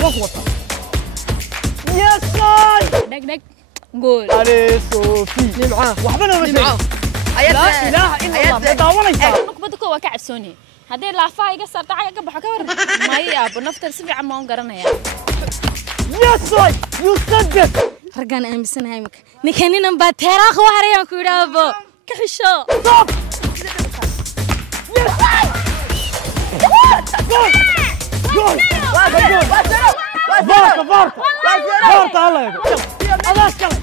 وقوطة يا ساي دق دق قول علي صوفي اللي معاه وحبنا مش معاه لا إله إلا الله داونيسا نقبضك waa ka cabsooni hadii laafaha iga saarta caga ka baxo ka war maya abu naftar si fiican ma garanaya يا ساي يصدق ragan aamisanahay marka ninkanina baa taariikh wax harayaan ku yiraahdo ka xisho stop يا ساي جول جول فارتا الله يقول ألاش كلام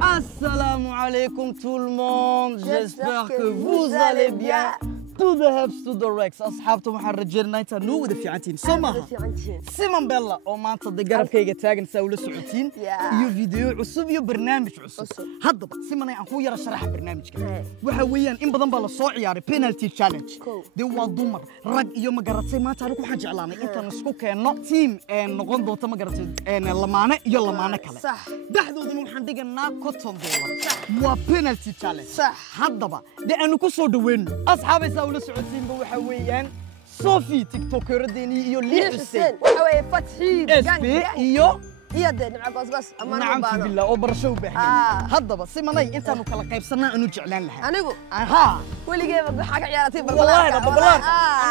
Assalamu alaikum tout le monde, j'espère que vous allez bien. To the hips, to the Rex. أصحابتم حرجنا أنت نو وده في عنتين سماها سيمان بيلا أو ما تصدق جرب كي جتاجن سووا سعوتين يو فيديو عصب يو برنامج عصب هذا بس سيمان أنا أخويا رشرح برنامج كذا وحويا إن بدن بلا صاعي يعني penalty challenge ده والضمر رج يوم جرت سي ما تعرفوا حاجة علانة أنت نسكو كأنه تيم نقول دوت ما جرت لما معنا يلا معنا كلا صح ده حدود إنه حندق ناقطهم دولار وبينالتي تشالنج صح هذا بقى ده أنا كسر دوين أصحابي سووا سعودين بوحويان صوفي تيك توكر ديني يو لي حسين وحوي فتحي اس بي يو يد نمع قصقص نعم في بالله وبرشو بحكي هذا بس سيماني انت انو كلا قيبسنا انو جعلان لها انيغو ها وليغي حاجه عيارتي والله هذا ببلار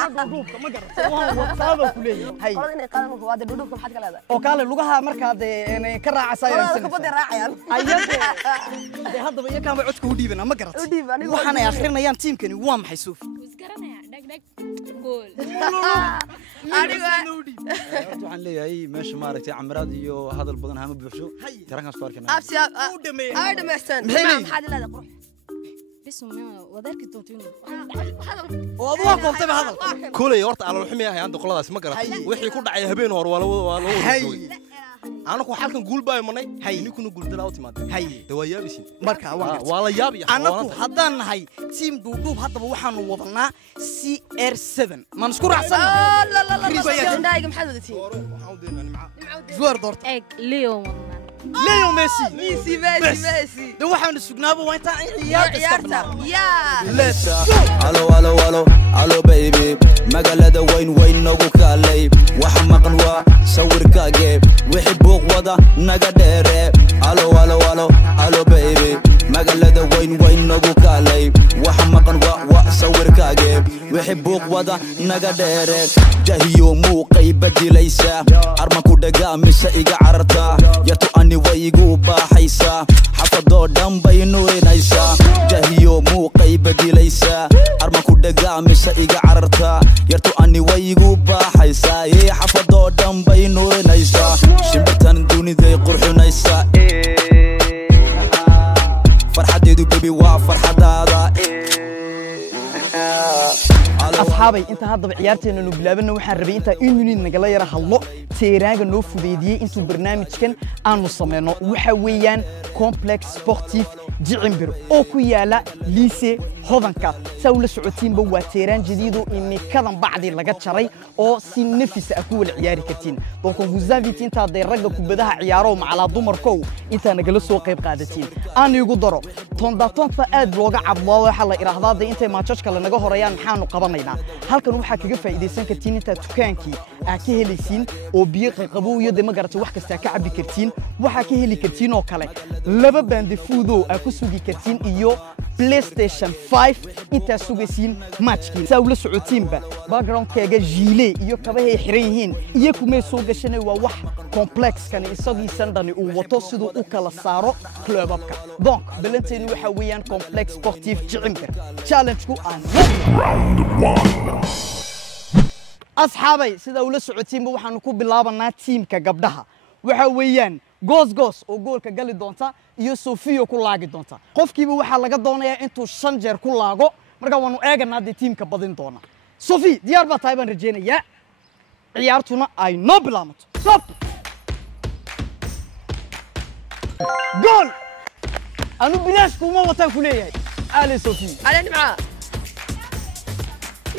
انا دوبك ما قرت واتساب كليه هي قولنا قالنا هو هذا دودوك maxad kala leedahay oo kale lugaha markaad inay ka raacayaan kubada raacayaan ayade hadaba iyo kaama codka u dhiibana ma garat waxaan ay akhrinayaan teamkani waa maxay suuf isgaranaya deg deg قول waxaan leeyahay meesha maaragtay camraad iyo hadal badan hama buuxsho tarankan soo arkana absi ay dhameystaan maxad leedahay qurux bismillah wadarki tootino oo waa qoftay hadal kulay horta ala xumay ahay anda qoladaas ma garatay wixii ku dhacay habeen hor waa loo anaku halkan guul baa imanay ninkuna guul dalaa u timaaday dawaayaabisi marka waa la yaab yahay anaku haddaan nahay team duuduub haddaba waxaanu wadanaa CR7 man isku raacsan la la la indhayga maxad wadatiin waxaan u deynaa nimca zuwar doorta eeg leo leo messi ميسي ده waxaanu sugnaaba waa inta ciyaarta يا lesa alo alo alo alo baby magaalada weyn nagu kaalay waxa maqan waa sawirkaaga wixii buuq wada naga dheere alo alo alo alo baby magaalada weyn nagu kaalay waxa maqan waa sawirkaaga wixii buuq wada naga dheere jahiyo muuqay badilaysa arman ku dhagaa mise iga cararta yartu ani waygu baaxaysa xafadoo dhan bay nuurinaysa jahiyo muuqay badilaysa arman ku dhagaa mise iga cararta yartu ani waygu baaxaysa xafadoo dhan bay nuurinaysa shimbirtan duniday qurxunaysa farxadeedu bebi waa farxadaada أصحابي أنت هذا بعيارتنا إنه بلابنا وحربي أنت إنني نقلا يرى هالله تيرانج نو فيديو أنتو برنامج كان أنا صممنا وحويان كومبلكس سبورتيف جيمبر أو كيالا ليسي هوفنكا سول سعودين بوا تيران جديدو إني كذا بعد لقت شري أو سنفس أكول عياري كتين دونك وزافيتين أنت هذا الرجل كبدها عيارهم على ضمر كو أنت نقلا سوق قادتين أنا يقدروا تنضطن فأد لوجع عبوا حلا إرهاض أنت ما تشكل نجاه ريان حانو قبرنا halkan waxa kaga faa'iideysan kartiin inta dukaankii aad ka helaysiin oo biyo qabow iyo dema garata wax kasta ka cabi kartiin waxa ka heli kartiin oo kale laba band fuudo aad ku sugi kartiin iyo PlayStation 5 inta sugaysiin matchkii sawla socotiinba background-kaaga jiile iyo kabahay xiran yihiin iyo kuma soo gashanay waa wax complex kan isagii sandani uu wato sidoo uu kala saaro club-ka donc balanteenu waxa weeyaan complex sportif jimber challenge-ku aan round 1 أصحابي سيدا ولا سعودين بوحنا كوب بلعبنا تيم كجبدها وحويان جوز أو جول كجلي دونتا يوسفيو كل لاعب دونتا قف كيبو وحلا قدونا أنتو شنجر كل لاعو مرجع وانو أجا نادي تيم كبدين دونا صوفي ديار بتايبان رجينا يا عيارتنا أي نبلامت صوب جول أنا بلاش كوما وتاكليه علي صوفي علي معاه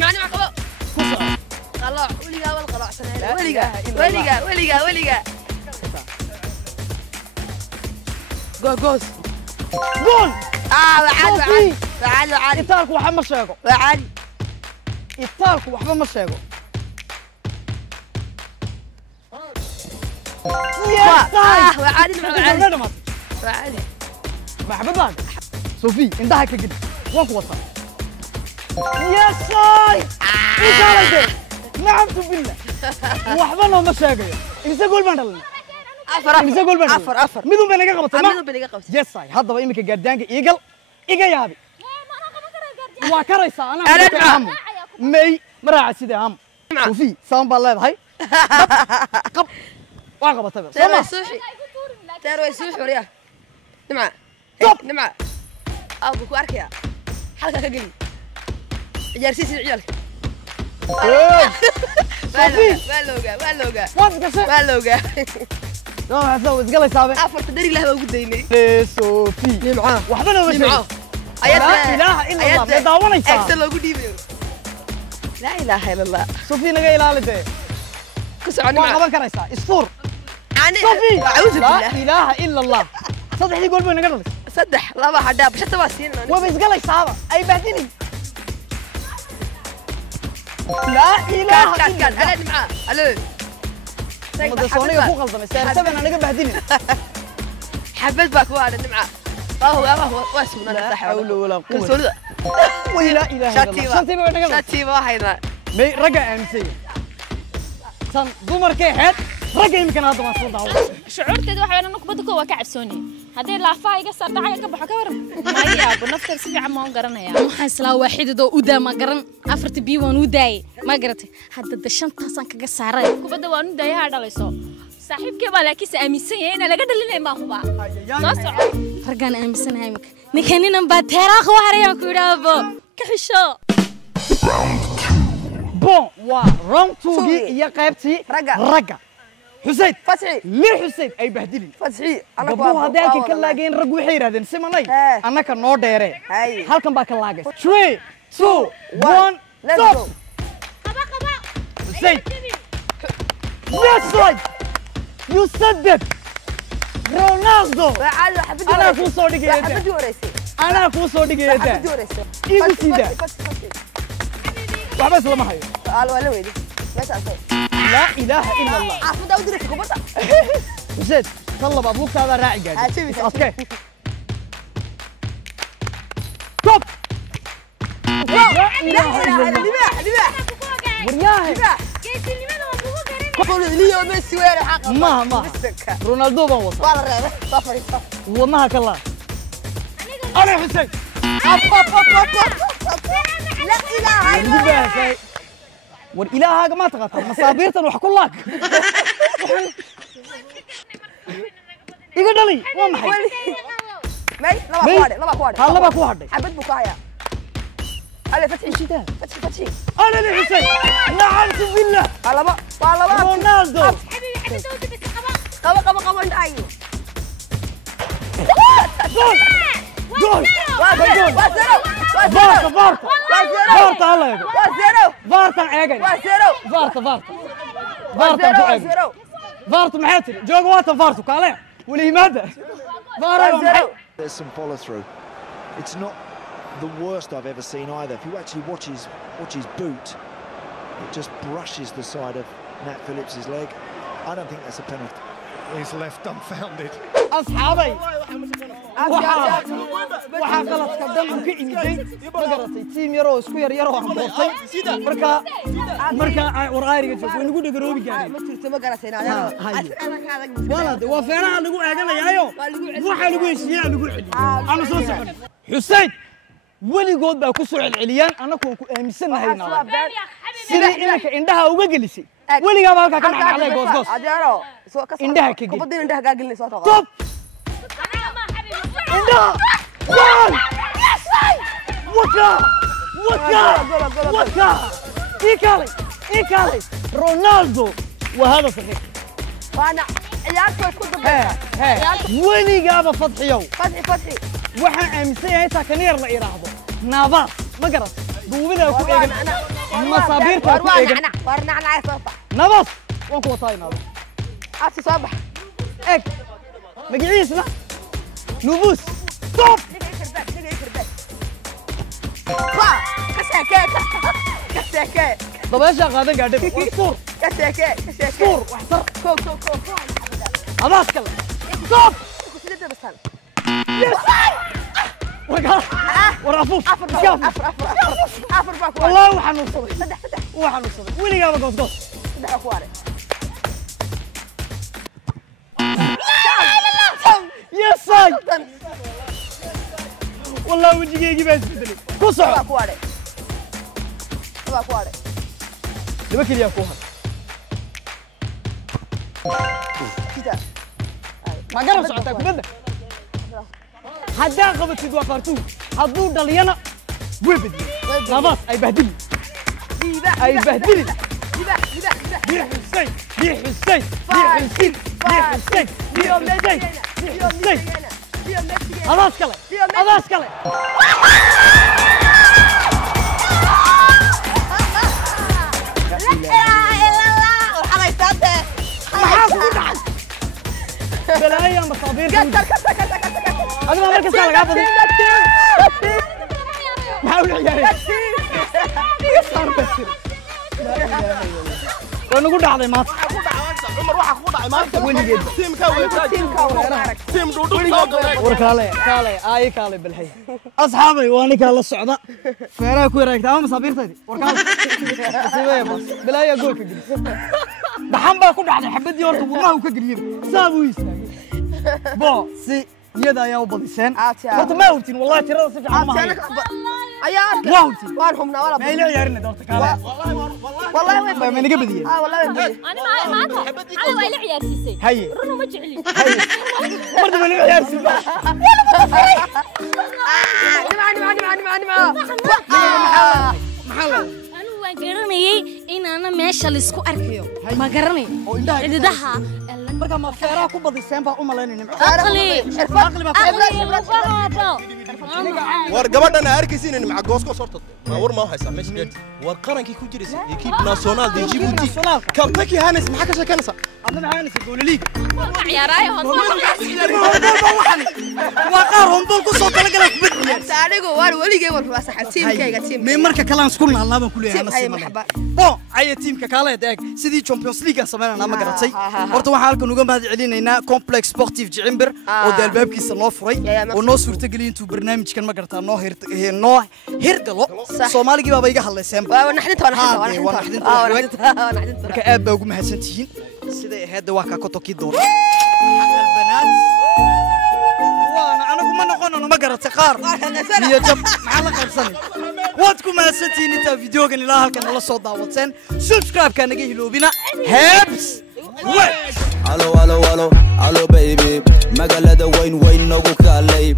معنا مع قلع وليقا والقلع سنة وليقا جوز جول وعاد إنتارك وحمد شاكو وعاد itaalku waxba ma sheego وعادي وعادي محببك صوفي عندها كجد وانك وصل يا صاي ايش هذا نعم بالله وحبنا ما شاقيه انت قول بندل انت قول بندل افر ميدو بينك قبطه ميدو بينك قبطه يا صاي هذا إيمك قردانك إيجل إيجا يابي وكريسا أنا هم مي مراعي سيدي هم صوفي سام بالله هاي قب واقبة تبع تروي سوحي وريا نمع نمع أبوك واركيا حلقة كقلي جالسين عيالك صوفي واللوجا وانت واللوجا لا هتزوج قال لي سابق أفر تدري له قديني صوفي معاه وحدنا وش معاه لا إله إلا الله بداونا يسا أكسر لو قديني لا إله إلا الله صوفي نجا إلى هذا كسرني معاه ما كريسا الصور يعني صوفي أعوذ بالله لا إله إلا الله صدق لي قول بينك قال صدح لا ما حدا بس تباسين وبس قال لي سابق أي بعدين لا إله إلا الله أنا معاه ألو مدرسوني فوق الضم سبب أنا قبل هديني حبيت باك وانا معاه هو واسمنا لا حول ولا قوة كنسولة ولا إله إلا الله شنتي بينك قال شتي واحدة مي رجع أمسية سان دمر كيحد رجع يمكن هذا ما صار دعوة شعورتي waxa weyn anku badko waa ka cabsooni hadii laafa iga sartay ka baxo ka waran maya bunaftar si fiican ma garanaya waxaan isla waaxidado u daama garan afarta bi waan u daay ma garatay hadda shantaas aan kaga saaray kubada waan u daayaha dhalayso saaxiibkay baa laakiin aaminsan yahay in laga dhalinay ma huba soo soco ragaan aaminsanahay imika ninkaaninan baa teeraaq waxarayaan ku idhaabo ka xisho بون وروند 2 هي قيبتي رجع حسين فتحي ليه حسين اي بهدلين فتحي انا بابو هذاك كلاغين رج وحي يراهدين سمنay انا ka noo dheere halkan baa ka laagay 3 2 1 let's go qaba qaba حسين yes right you said that رونالدو انا كو soo dhigay انا كو soo dhigay igu sida waxba lama hayo ولا ويلي لا اله الا الله عفوا ودري كبرت زيد طلب ابوك هذا راعي قاعد اوكي توب لا اله الا الله ورياه قولوا لي ميسي وين حق ما رونالدو بان وصل والله ريبه صفري وما كلا انا حسين لا اله الا الله والإله ما تغطى مصابيرتن وحكوا لك يقول لي ما محي مي لبا كوادي هلا با كوادي حبيت بكايا على فتحي شيدا فتحي انا اللي حسين نعم بالله والله رونالدو حبيبي قبا انت اي جول فارتا الله يقول فارتا عيقني فارتا محاتري جوج واتا فارتو كالي ولي ماذا There's some follow through. It's not the worst I've ever seen either. If you actually watch his boot, it just brushes the side of Nat Phillips's leg. I don't think that's a penalty. He's left dumbfounded. أصحابي waxaa qaladka dhan ka imidey ma garatay tiim yaroo isku yar aan doortay marka war ayriga joog way nagu dhagaroobi gaareen ما jirto ma garatayna walaad waa feeraha lagu eeganayaayo waxa lagu heshiiyay lagu celiyo ama soo socon Xuseen weligood baa ku soo celceliyaan anagu ku aaminsanahay sidii inaka indhaha uga gelisay weligaa baa halka ka macnaa goos adeero soo ka indhaha ka geli kubadda indhaha ka gelinay soo tago top indhaha gool وكا إيكالي رونالدو وهذا صحيح وانا عيالك كنت ويلي جاب فتحيو فتحي waxaan aaminsanyahay inta kan yar la iraahdo naabaas ma garat duubida ku eegan masaabiirta ku eegan warna ana soofa nabas waan ku wataay nabas aasi soobax eeg magaciisna nubus stop كسكة كسكة dabeesha qaadan gaadhay suur كسكة كسكة suur wax tar كو كو كو كو adaas kale stop كسيدة بس هلا warkaa war afuuf أفر باكو والله waxaan u sabay weligaaba goosgoos صدق أخواري yesay والله wejigeygi baa isbedelay ku soco أخواري أخواري laba keliya ku har كده ma garab socotaa kubadda haddaa qabatid waa qaartuu hadduu dhaliyana way bediyey labaas ay bahdili ay bahdili بيح حسين بيح حسين بيح حسين بيح حسين بيح حسين بيح حسين خلاص كله خلاص كله بلايا مصابير هذا ما مركز على قابض ما هو العيال صار بسير ونقول على ما عمر واحد خد على ما وين جد تيم تيم دودو وركالي كالي اي كالي بالحي اصحابي وانا كالا الصعده فيرا كو رايكتا مصابيرتي وركالي سيبي بس بلا يا جول كجري دحن با كو دحday xabadii horta wadnaha uu ka galiyay saab uu istaagay bo si iyada ayaa u badiseen horta ma hurtin wallahi tirada si fiican ma hayo ayaa arkay waan xumnaa wala ma ila ciyaarina horta kale والله ما نجي بدي والله أنا ما أنا وإلى عيار سيسي هي رنو ما جعلي برضه ما نجي عيار سيسي أنا وقرني إن أنا ماشى لسكو أركيو ما قرني عددها marka ma feeraha ku badiseen baa u malaynaynin أقلي war gabadhana arkaysiin in maca goosko sortad ma war ma haysa meesha dheerti war qarankii ku jiraysa equipe national de Djibouti kabtaki hanis maxaa ka sheekanaysa adna hanis gooliliga عياراي waa qaar hombol ku soo kala galay kubad saadigu war waligay war waa sax teamkayga team me marka kala aan isku naalnaa baan ku leeyahay nasiib bo ay teamka kala eeg sidii Champions League sameeyana ma garatay horta waxaan halkan uga mahad celinaynaa complex sportif Jimber oo dalbaabkiisa loo furay oo noo suurtageliyay intuu barnaamijkan ma gartaa noo hirgalo Soomaaliga baa iga hadlayseen waa naxdinta marka aad baa ugu mahadsantihiin siday ahayd waa ka kotoki doona البنات وانا كما نقولنا ما قرأت قار هي جب معلق بسني واتكم اسنتين انت فيديو كان لا هلكن لا سو داوتين سبسكرايب كان نجي لوبينا هبس الو الو الو الو بيبي مقالة وين نوكو كالي